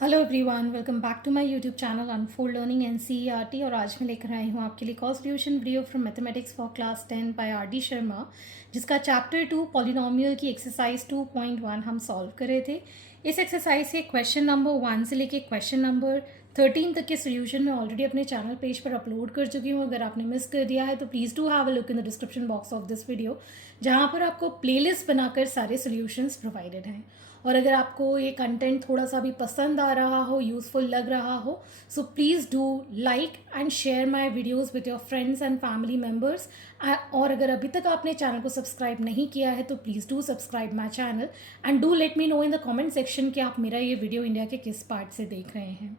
Hello everyone, welcome back to my YouTube channel unfold learning NCERT. और आज मैं लेकर आई हूँ आपके लिए cost solution video from mathematics for class 10 by R D Sharma, जिसका चैप्टर 2 पॉलिनोमियल की एक्सरसाइज 2.1 हम सॉल्व कर रहे थे। इस एक्सरसाइज के क्वेश्चन नंबर 1 से लेके क्वेश्चन नंबर 13 तक के सोल्यूशन मैं ऑलरेडी अपने चैनल पेज पर अपलोड कर चुकी हूँ। अगर आपने मिस कर दिया है तो please do have a look in the description box of this video, जहाँ पर आपको प्लेलिस्ट बनाकर सारे सोल्यूशंस प्रोवाइडेड हैं। और अगर आपको ये कंटेंट थोड़ा सा भी पसंद आ रहा हो, यूज़फुल लग रहा हो, so please do like and share my videos with your friends and family members. और अगर अभी तक आपने चैनल को सब्सक्राइब नहीं किया है तो please do subscribe my channel and do let me know in the comment section कि आप मेरा ये वीडियो इंडिया के किस पार्ट से देख रहे हैं।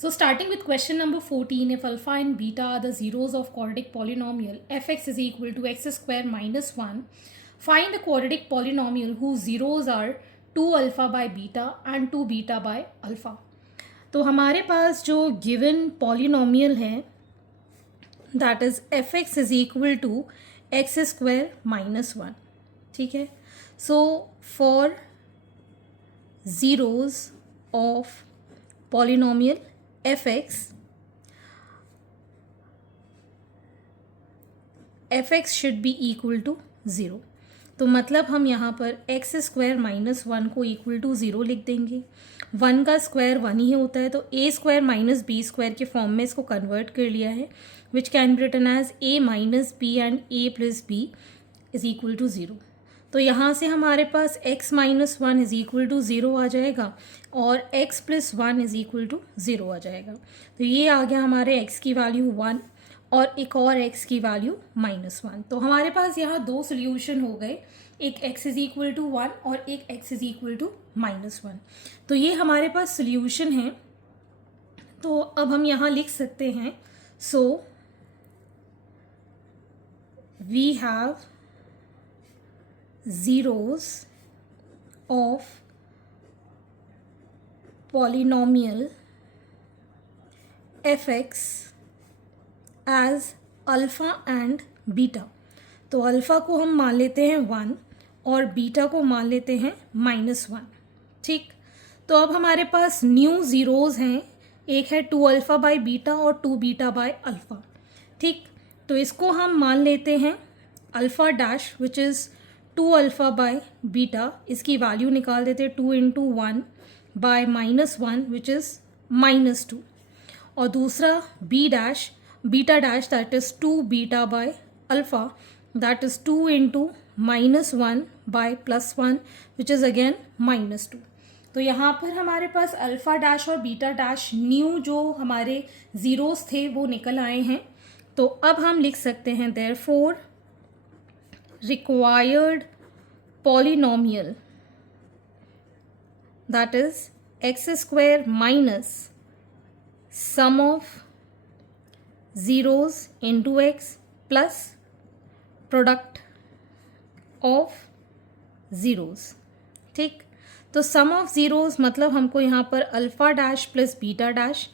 So starting with question number 14, if alpha and beta are the zeros of quadratic polynomial fx is equal to x square minus 1, find the quadratic polynomial whose zeros are 2 alpha by beta and 2 beta by alpha। तो हमारे पास जो given polynomial है that is f x is equal to x square minus 1। ठीक है, so for zeros of polynomial fx should be equal to 0। तो मतलब हम यहाँ पर एक्स स्क्वायर माइनस 1 को इक्वल टू 0 लिख देंगे। 1 का स्क्वायर 1 ही होता है, तो a square minus b square के फॉर्म में इसको कन्वर्ट कर लिया है, which can be written as a minus b and a plus b is equal to 0। तो यहाँ से हमारे पास x minus 1 is equal to 0 आ जाएगा और x plus 1 is equal to 0 आ जाएगा। तो ये आ गया हमारे x की वैल्यू 1 और एक और x की वैल्यू माइनस 1। तो हमारे पास यहाँ दो सोल्यूशन हो गए, एक x इज इक्वल टू 1 और एक x is equal to minus 1। तो ये हमारे पास सोल्यूशन है। तो अब हम यहाँ लिख सकते हैं, so we have zeros of polynomial fx as alpha and beta। तो अल्फ़ा को हम मान लेते हैं 1 और बीटा को मान लेते हैं माइनस 1। ठीक, तो अब हमारे पास न्यू ज़ीरोज़ हैं, एक है 2 अल्फ़ा बाई बीटा और 2 बीटा बाई अल्फ़ा। ठीक, तो इसको हम मान लेते हैं alpha dash which is 2 alpha by beta. इसकी वैल्यू निकाल देते हैं 2 into 1 by minus 1 which is minus 2। और दूसरा b dash beta dash that is 2 beta by alpha that is 2 into minus 1 by plus 1 which is again minus 2। तो यहाँ पर हमारे पास अल्फ़ा डैश और बीटा डैश न्यू जो हमारे ज़ीरोज़ थे वो निकल आए हैं। तो अब हम लिख सकते हैं therefore required polynomial that is x square minus sum of zeros into x plus product of zeros। ठीक, तो सम ऑफ ज़ीरोज़ मतलब हमको यहाँ पर alpha dash plus beta dash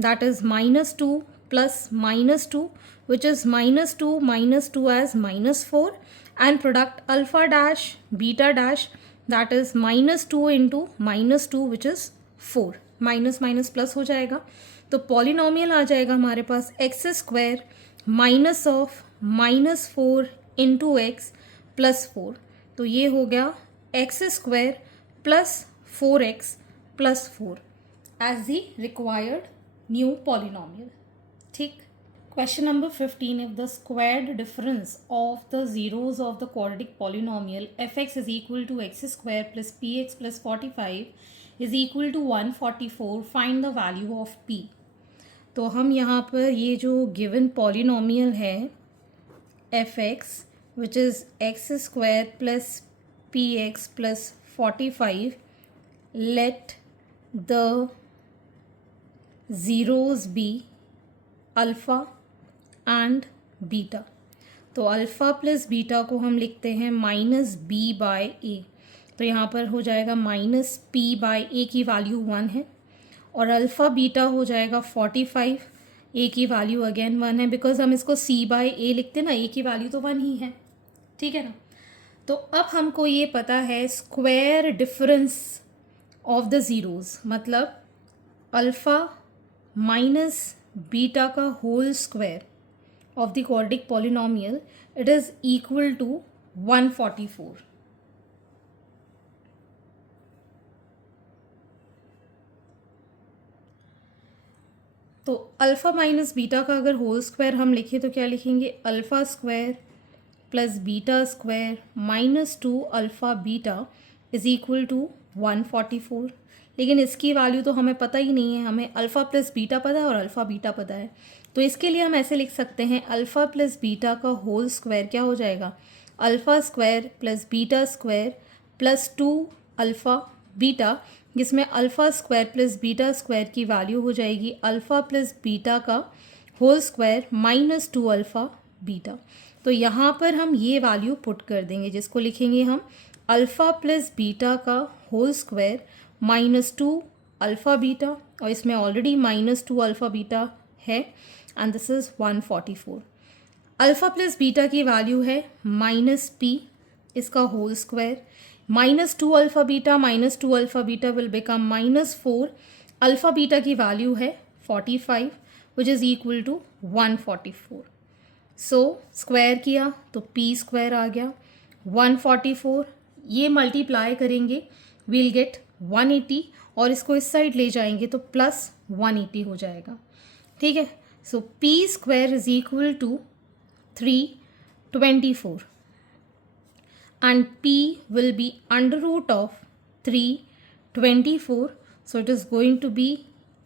that is minus 2 plus minus 2 which is minus 2 as minus 4 and product alpha dash beta dash that is minus 2 into minus 2 which is 4। Minus minus plus हो जाएगा, तो polynomial आ जाएगा हमारे पास x square minus of minus 4 into x plus 4। तो ये हो गया x square plus 4x plus 4 as the required new polynomial. ठीक, question number 15, if the squared difference of the zeros of the quadratic polynomial fx is equal to x square plus px plus 45 is equal to 144, find the value of p। तो हम यहाँ पर ये जो given polynomial है fx which is x square plus px plus 45, let the zeros be alpha and beta. तो alpha plus beta को हम लिखते हैं माइनस बी बाय ए। तो यहाँ पर हो जाएगा माइनस पी बाय ए की वैल्यू 1 है और अल्फ़ा बीटा हो जाएगा 45, ए की वैल्यू अगेन 1 है बिकॉज हम इसको सी बाय ए लिखते हैं ना, ए की वैल्यू तो 1 ही है। ठीक है ना, तो अब हमको ये पता है square difference of the zeros, मतलब अल्फ़ा माइनस बीटा का whole square of the quadratic polynomial, it is equal to 144. तो अल्फ़ा माइनस बीटा का अगर होल स्क्वायर हम लिखें तो क्या लिखेंगे, alpha square plus beta square minus 2 alpha beta is equal to 144. लेकिन इसकी वैल्यू तो हमें पता ही नहीं है, हमें अल्फ़ा प्लस बीटा पता है और अल्फ़ा बीटा पता है. तो इसके लिए हम ऐसे लिख सकते हैं, अल्फ़ा प्लस बीटा का होल स्क्वायर क्या हो जाएगा, alpha square plus beta square plus 2 alpha beta, जिसमें alpha square plus beta square की वैल्यू हो जाएगी अल्फ़ा प्लस बीटा का whole square minus 2 alpha beta. तो यहाँ पर हम ये वैल्यू पुट कर देंगे, जिसको लिखेंगे हम अल्फ़ा प्लस बीटा का whole square minus 2 alpha beta, और इसमें ऑलरेडी माइनस 2 अल्फ़ा बीटा है, and this is 144. Alpha plus beta की वैल्यू है माइनस पी, इसका whole square minus 2 alpha beta will become minus 4. Alpha beta की value है 45 which is equal to 144. So square किया तो पी स्क्वायर आ गया 144. ये मल्टीप्लाई करेंगे वील गेट 180, और इसको इस साइड ले जाएंगे तो प्लस 180 हो जाएगा. ठीक है, so P square is equal to 324 and p will be under root of 324, so it is going to be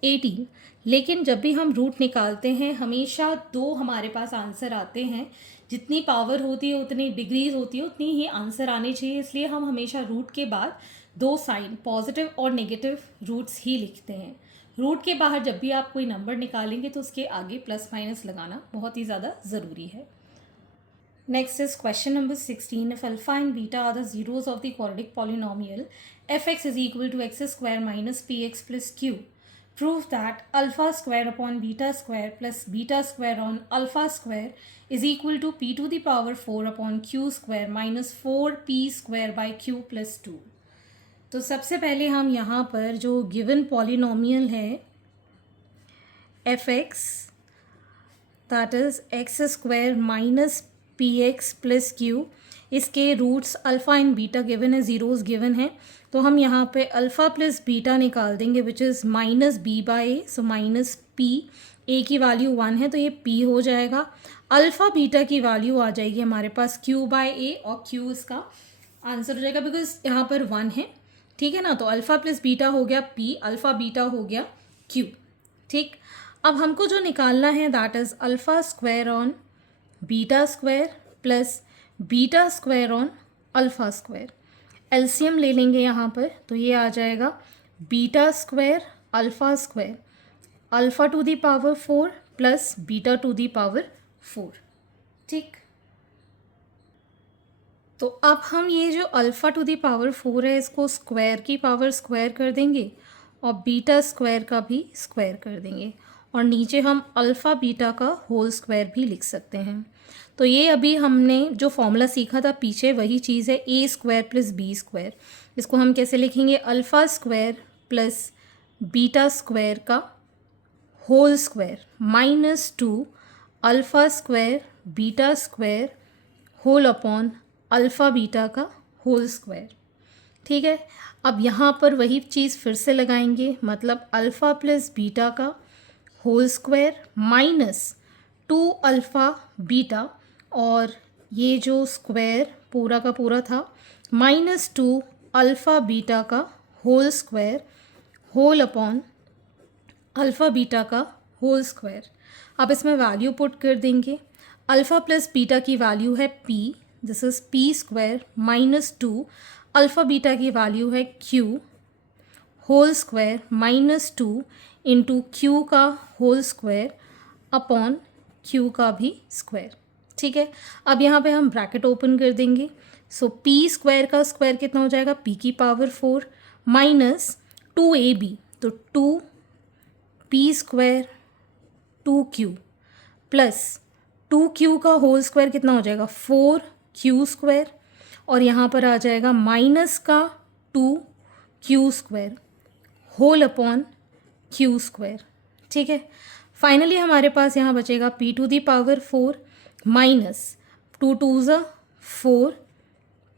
18. लेकिन जब भी हम रूट निकालते हैं हमेशा 2 हमारे पास आंसर आते हैं, जितनी पावर होती है उतनी डिग्रीज होती है उतनी ही आंसर आने चाहिए, इसलिए हम हमेशा रूट के बाद 2 साइन पॉजिटिव और नेगेटिव रूट्स ही लिखते हैं. रूट के बाहर जब भी आप कोई नंबर निकालेंगे तो उसके आगे प्लस माइनस लगाना बहुत ही ज़्यादा ज़रूरी है. Next is question number 16. If alpha and beta are the zeros of the quadratic polynomial fx is equal to x square minus px plus q, prove that alpha square upon beta square plus beta square on alpha square is equal to p to the power 4 upon q square minus 4p square by q plus 2. तो सबसे पहले हम यहाँ पर जो given polynomial है fx, that is x square minus P x plus Q, इसके roots alpha and beta given है, ज़ीरोज़ गिवन है, तो हम यहाँ पे अल्फ़ा प्लस बीटा निकाल देंगे which is minus B by A, so minus P, A की वैल्यू 1 है तो ये पी हो जाएगा. अल्फ़ा बीटा की वैल्यू आ जाएगी हमारे पास क्यू बाई ए, और क्यू इसका आंसर हो जाएगा बिकॉज यहाँ पर 1 है. ठीक है ना, तो अल्फ़ा प्लस बीटा हो गया पी, अल्फ़ा बीटा हो गया क्यू. ठीक, अब हमको जो निकालना है that is alpha square on beta square plus beta square on alpha square. LCM ले लेंगे यहाँ पर, तो ये आ जाएगा beta square alpha square, alpha to the power 4 plus beta to the power 4. ठीक, तो अब हम ये जो अल्फ़ा टू दी पावर 4 है इसको स्क्वायर की पावर स्क्वायर कर देंगे और बीटा स्क्वायर का भी स्क्वायर कर देंगे, और नीचे हम अल्फ़ा बीटा का होल स्क्वायर भी लिख सकते हैं. तो ये अभी हमने जो फॉर्मूला सीखा था पीछे वही चीज़ है, ए स्क्वायर प्लस बी स्क्वायर. इसको हम कैसे लिखेंगे, alpha square plus beta square का whole square minus 2 alpha square beta square whole upon alpha beta का होल स्क्वायर. ठीक है, अब यहाँ पर वही चीज़ फिर से लगाएंगे, मतलब अल्फ़ा प्लस बीटा का whole square minus 2 alpha beta, और ये जो स्क्वायर पूरा का पूरा था माइनस 2 अल्फ़ा बीटा का whole square whole upon alpha beta का होल स्क्वायर. अब इसमें वैल्यू पुट कर देंगे. अल्फ़ा प्लस बीटा की वैल्यू है p, this is p square minus 2 alpha beta की वैल्यू है q whole square minus 2 into q का होल स्क्वायर अपॉन q का भी स्क्वायर. ठीक है, अब यहाँ पे हम ब्रैकेट ओपन कर देंगे. सो p स्क्वायर का स्क्वायर कितना हो जाएगा, p की पावर 4 माइनस 2ab, तो 2p square 2q plus 2q का होल स्क्वायर कितना हो जाएगा 4q स्क्वायर, और यहाँ पर आ जाएगा माइनस का 2q square whole upon q square. ठीक है, फाइनली हमारे पास यहाँ बचेगा p to the power 4 minus 2 2 ज़ा 4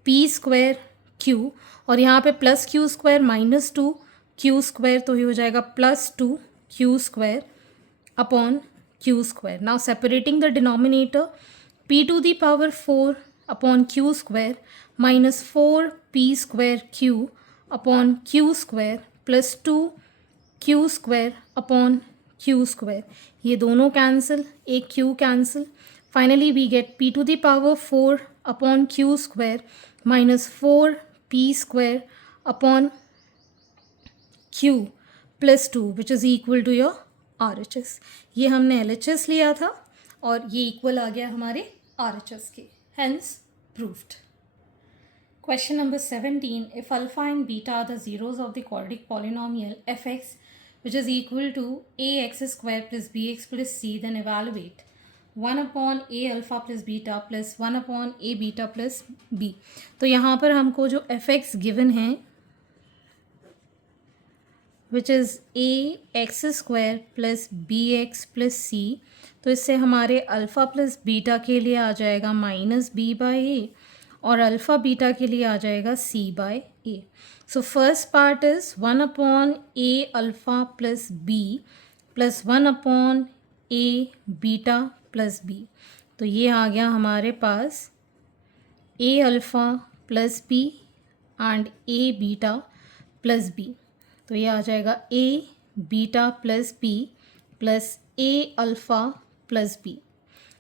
p स्क्वायर q, और यहाँ पे plus q square minus 2 q square, तो ये हो जाएगा plus 2 q square upon q square. Now separating the denominator, p to the power 4 upon q square minus 4 p square q upon q square plus 2 q square upon q square. ये दोनों cancel, एक q cancel. Finally we get p to the power 4 upon q square minus 4 p square upon q plus 2 which is equal to your RHS। ये हमने LHS लिया था और ये equal आ गया हमारे RHS के, hence proved. Question number 17. If alpha and beta are the zeros of the quadratic polynomial fx, which is equal to ax square plus bx plus c, then evaluate 1 upon a alpha plus beta plus 1 upon a beta plus b. तो यहाँ पर हमको जो fx given है which is ax square plus bx plus c, तो इससे हमारे alpha plus beta के लिए आ जाएगा माइनस बी बाई ए, और अल्फ़ा बीटा के लिए आ जाएगा c by a. So first part is 1 upon a alpha plus b plus 1 upon a beta plus b. तो ये आ गया हमारे पास a alpha plus b and a beta plus b. तो ये आ जाएगा a beta plus b plus a alpha plus b.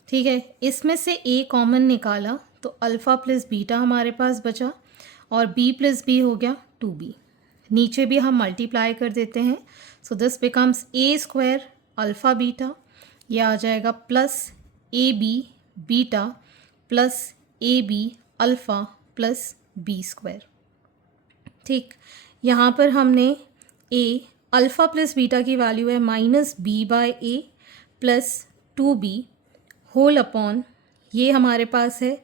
ठीक है, इसमें से ए कॉमन निकाला तो अल्फ़ा प्लस बीटा हमारे पास बचा और b प्लस बी हो गया 2b। नीचे भी हम मल्टीप्लाई कर देते हैं, so this becomes a square alpha beta, यह आ जाएगा plus a b beta plus a b alpha plus B square. ठीक, यहाँ पर हमने a अल्फ़ा प्लस बीटा की वैल्यू है minus b by a plus 2b whole upon, ये हमारे पास है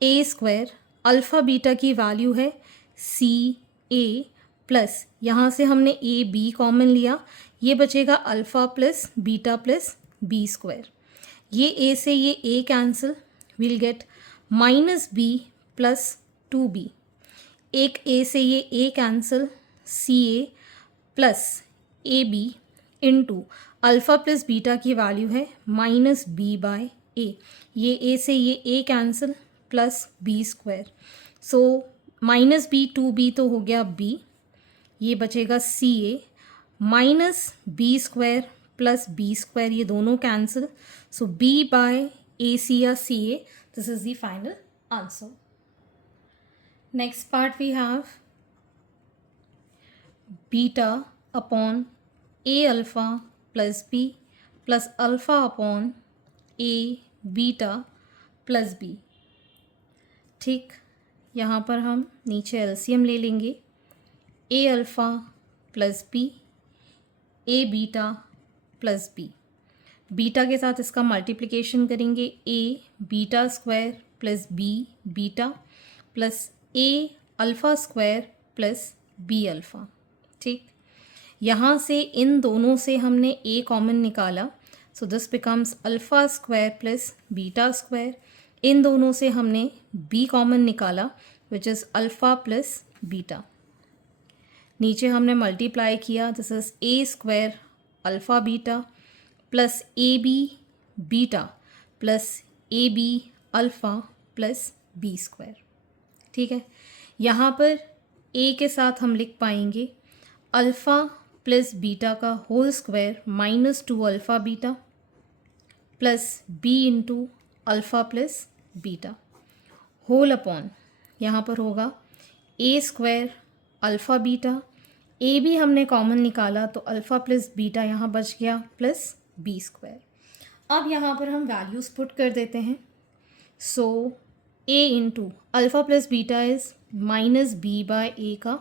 ए स्क्वायर अल्फ़ा बीटा की वैल्यू है सी ए प्लस, यहाँ से हमने ए बी कॉमन लिया, ये बचेगा alpha plus beta plus B square. ये ए से ये a cancel, will get minus b plus 2b। एक ए से ये a cancel, c a plus a b into alpha plus beta की वैल्यू है माइनस बी बाय ए। ये a से ये a cancel plus B square, so minus b 2b तो हो गया b, ये बचेगा c a minus b square plus B square, ये दोनों cancel, so b by a c या c a, this is the final answer. Next part we have beta upon a alpha plus b plus alpha upon a beta plus b. ठीक, यहाँ पर हम नीचे LCM ले लेंगे, a alpha plus b a beta plus b, beta के साथ इसका मल्टीप्लिकेशन करेंगे, a beta square plus b beta plus a alpha square plus b alpha. ठीक, यहाँ से इन दोनों से हमने ए कॉमन निकाला, so this becomes alpha square plus beta square. इन दोनों से हमने b कॉमन निकाला which is alpha plus beta. नीचे हमने मल्टीप्लाई किया, this is a square alpha beta plus a b beta plus a b alpha plus B square. ठीक है, यहाँ पर a के साथ हम लिख पाएंगे अल्फ़ा प्लस बीटा का whole square minus 2 alpha beta plus b into alpha plus beta whole upon, यहाँ पर होगा a square alpha beta, a भी हमने कॉमन निकाला तो अल्फ़ा प्लस बीटा यहाँ बच गया प्लस बी स्क्वायर। अब यहाँ पर हम वैल्यूज़ पुट कर देते हैं, so a into alpha plus beta is minus b by a का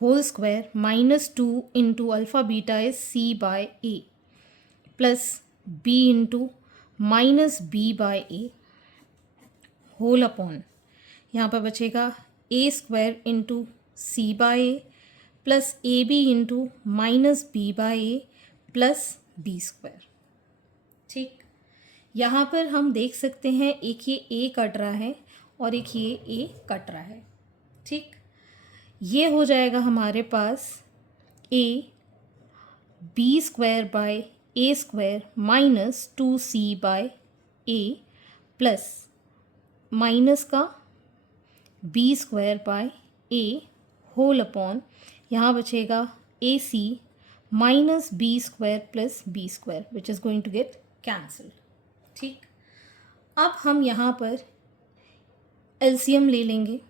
whole square minus 2 into alpha beta is c by a plus b into minus b by a whole upon, यहाँ पर बचेगा a square into c by a plus a b into minus b by a plus B square. ठीक, यहाँ पर हम देख सकते हैं एक ये ए कट रहा है और एक ये ए कट रहा है। ठीक, ये हो जाएगा हमारे पास a b square by a square minus 2c by a plus minus का b square by a whole upon यहाँ बचेगा a c minus b square plus B square which is going to get cancel. ठीक, अब हम यहाँ पर LCM ले लेंगे।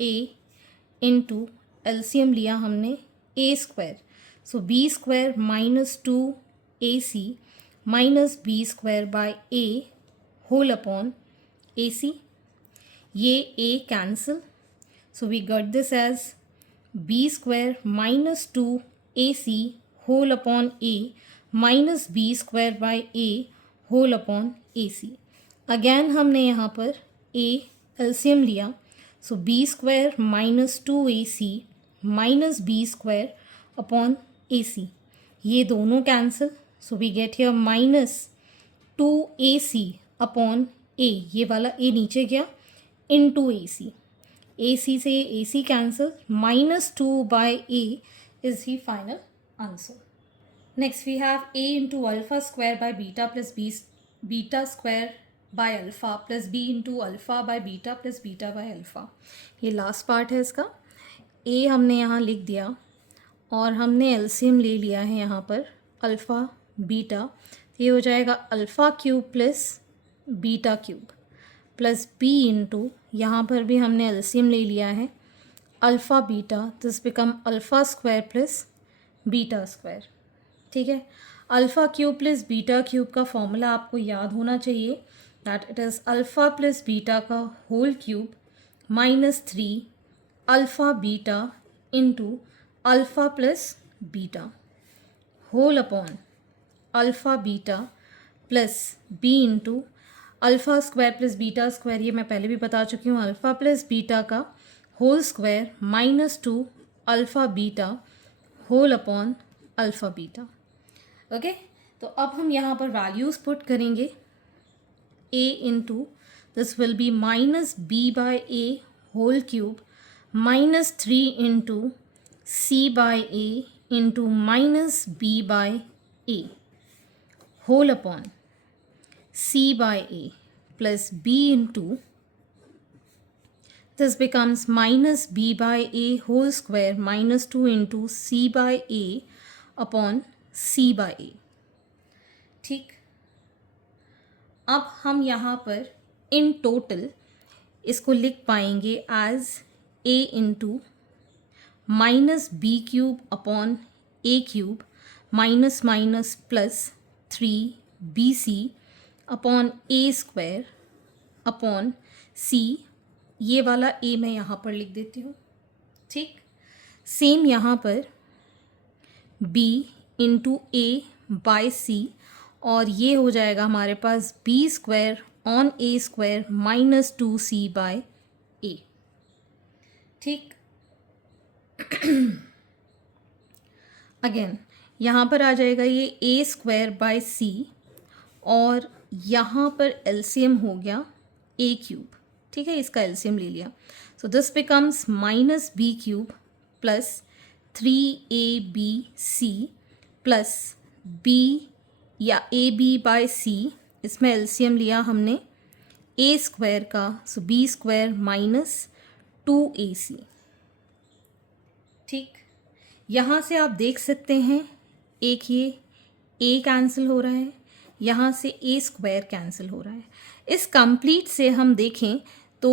ए इंटू एलसीएम लिया हमने a square, so b square minus 2ac minus b square by a whole upon a c, ये a cancel, so we got this as b square minus 2ac whole upon a minus b square by a whole upon a c. Again हमने यहाँ पर a LCM लिया, so b square minus 2ac minus b square upon a c, ये दोनों cancel, so we get here minus 2ac upon ए, ये वाला ए नीचे गया, into A C, a c से a c cancel, minus 2 by a is ही final answer. Next we have a into alpha square by beta plus beta square by alpha plus b into alpha by beta plus beta by alpha. ये last part है इसका। a हमने यहाँ लिख दिया और हमने एलसीएम ले लिया है यहाँ पर अल्फ़ा बीटा, ये हो जाएगा alpha cube plus beta cube plus b into यहाँ पर भी हमने एलसीएम ले लिया है alpha beta, this become alpha square plus beta square. ठीक है, alpha cube plus beta cube का फॉर्मूला आपको याद होना चाहिए, that it is alpha plus beta का whole cube minus 3 alpha beta into alpha plus beta whole upon alpha beta plus b into alpha square plus beta square, ये मैं पहले भी बता चुकी हूँ, अल्फ़ा प्लस बीटा का whole square minus 2 alpha beta whole upon alpha beta. Okay, तो अब हम यहाँ पर वैल्यूज़ पुट करेंगे। a into this will be minus b by a whole cube minus 3 into c by a into minus b by a whole upon c by a plus b into this becomes minus b by a whole square minus 2 into c by a upon c by a। ठीक, अब हम यहाँ पर in total इसको लिख पाएंगे as a into minus B cube upon a cube minus minus plus 3bc upon a square upon c, ये वाला ए मैं यहाँ पर लिख देती हूँ। ठीक, सेम यहाँ पर b into a by c, और ये हो जाएगा हमारे पास b square on a square minus 2c by a. ठीक, अगेन यहाँ पर आ जाएगा ये ए स्क्वायर बाय सी और यहाँ पर एलसीएम हो गया ए क्यूब। ठीक है, इसका एलसीएम ले लिया, so this becomes minus B cube plus 3abc plus b या ए बी बाय सी, इसमें एलसीएम लिया हमने ए स्क्वायर का, सो बी स्क्वायर माइनस 2ac। ठीक, यहाँ से आप देख सकते हैं एक ये a कैंसिल हो रहा है, यहाँ से ए स्क्वायर कैंसिल हो रहा है। इस कंप्लीट से हम देखें तो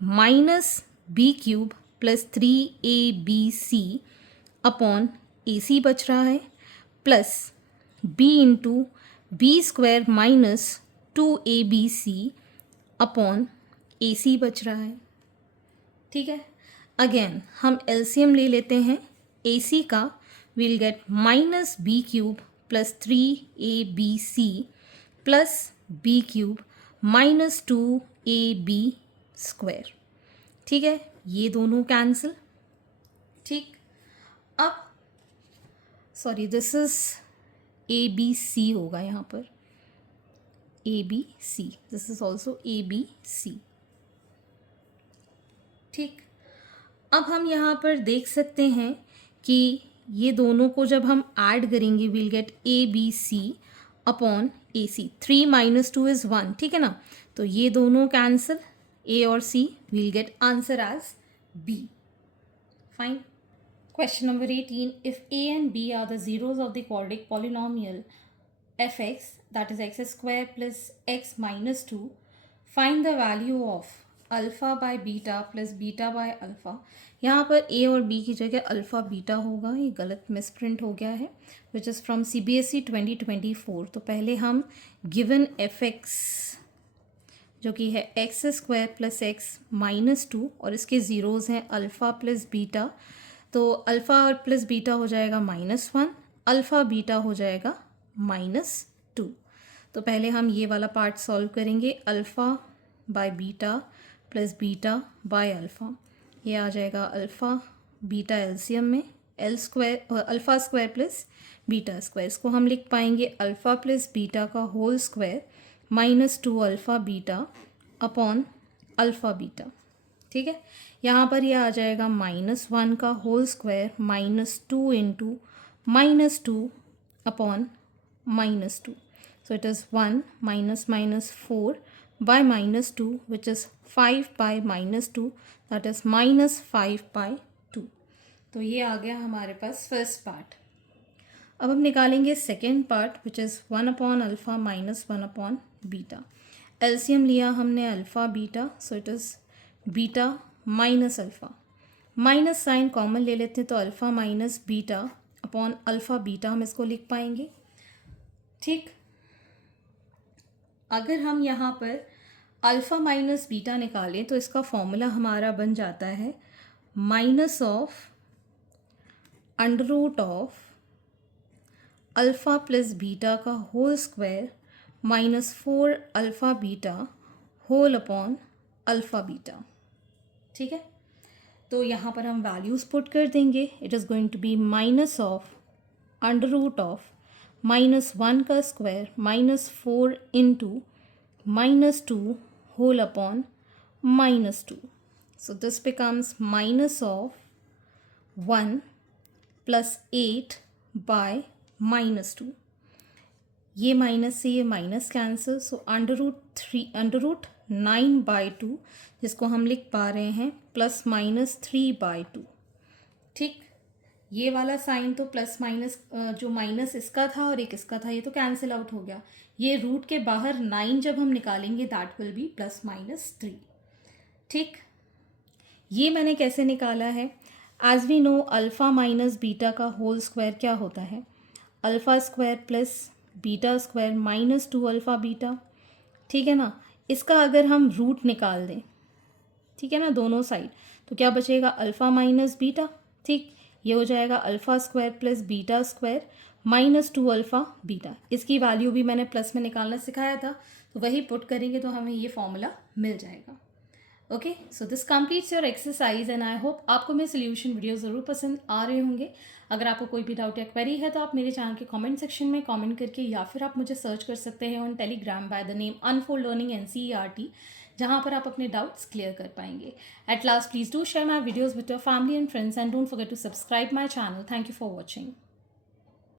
minus B cube plus 3abc upon a c बच रहा है plus b into b square minus 2abc upon a c बच रहा है। ठीक है, अगेन हम एलसीएम ले लेते हैं ए सी का, will get minus B cube plus 3abc plus B cube minus 2ab square. ठीक है, ये दोनों कैंसिल। ठीक, अब सॉरी, दिस इज ABC होगा यहाँ पर, ABC, this is also ABC। ठीक, अब हम यहाँ पर देख सकते हैं कि ये दोनों को जब हम ऐड करेंगे will get ABC upon AC। 3 - 2 is 1, ठीक है ना। तो ये दोनों कैंसिल, A और C, will get answer as B। Fine. Question number 18. If A and B are the zeros of the quadratic polynomial fx, that is x square plus x minus 2, find the value of alpha by beta plus beta by alpha। यहाँ पर A और B की जगह alpha beta होगा, ये गलत misprint हो गया है, विच इज़ फ्रॉम CBSE 2024। तो पहले हम गिवन fx जो कि है x square plus x minus 2 और इसके ज़ीरोज़ हैं अल्फ़ा प्लस बीटा। तो अल्फ़ा और प्लस बीटा हो जाएगा -1, अल्फ़ा बीटा हो जाएगा -2। तो पहले हम ये वाला पार्ट सॉल्व करेंगे, alpha by beta plus beta by alpha. ये आ जाएगा अल्फ़ा बीटा एलसीएम में alpha square plus beta square. इसको हम लिख पाएंगे अल्फ़ा प्लस बीटा का whole square -2 alpha beta upon alpha beta. ठीक है, यहाँ पर ये आ जाएगा -1 का whole square -2 into -2 upon -2। So it is 1 -4 by -2 which is 5 by -2, that is -5 by 2। तो ये आ गया हमारे पास फर्स्ट पार्ट। अब हम निकालेंगे second part which is 1 upon alpha minus 1 upon beta. LCM लिया हमने alpha beta, so it is beta minus alpha, minus sign common ले लेते हैं तो alpha minus beta upon alpha beta हम इसको लिख पाएंगे। ठीक, अगर हम यहाँ पर अल्फ़ा माइनस बीटा निकालें तो इसका फॉर्मूला हमारा बन जाता है minus of under root of alpha plus beta का whole square -4 alpha beta whole upon alpha beta. ठीक है, तो यहाँ पर हम वैल्यूज़ पुट कर देंगे। It is going to be minus of under root of -1 का square -4 into -2 whole upon -2। So this becomes minus of 1 plus 8 by -2। ये माइनस से ये minus cancel, so under root 9/2 जिसको हम लिख पा रहे हैं +-3/2। ठीक, ये वाला साइन तो प्लस माइनस जो माइनस इसका था और एक इसका था ये तो कैंसिल आउट हो गया। ये रूट के बाहर 9 जब हम निकालेंगे दैट विल बी +-3। ठीक, ये मैंने कैसे निकाला है, as we know alpha minus beta का होल स्क्वायर क्या होता है, alpha square plus beta square -2 alpha beta. ठीक है ना, इसका अगर हम रूट निकाल दें, ठीक है ना, दोनों साइड, तो क्या बचेगा अल्फ़ा माइनस बीटा। ठीक, ये हो जाएगा alpha square plus beta square -2 alpha beta. इसकी वैल्यू भी मैंने प्लस में निकालना सिखाया था, तो वही पुट करेंगे तो हमें ये फॉर्मूला मिल जाएगा। Okay, so this completes your exercise and I hope आपको मेरे सोल्यूशन वीडियो ज़रूर पसंद आ रहे होंगे। अगर आपको कोई भी डाउट या क्वेरी है तो आप मेरे चैनल के कमेंट सेक्शन में कमेंट करके या फिर आप मुझे सर्च कर सकते हैं on Telegram by the name Unfold Learning NCERT, जहाँ पर आप अपने डाउट्स क्लियर कर पाएंगे। At last please do share my videos with your family and friends and don't forget to subscribe my channel. Thank you for watching.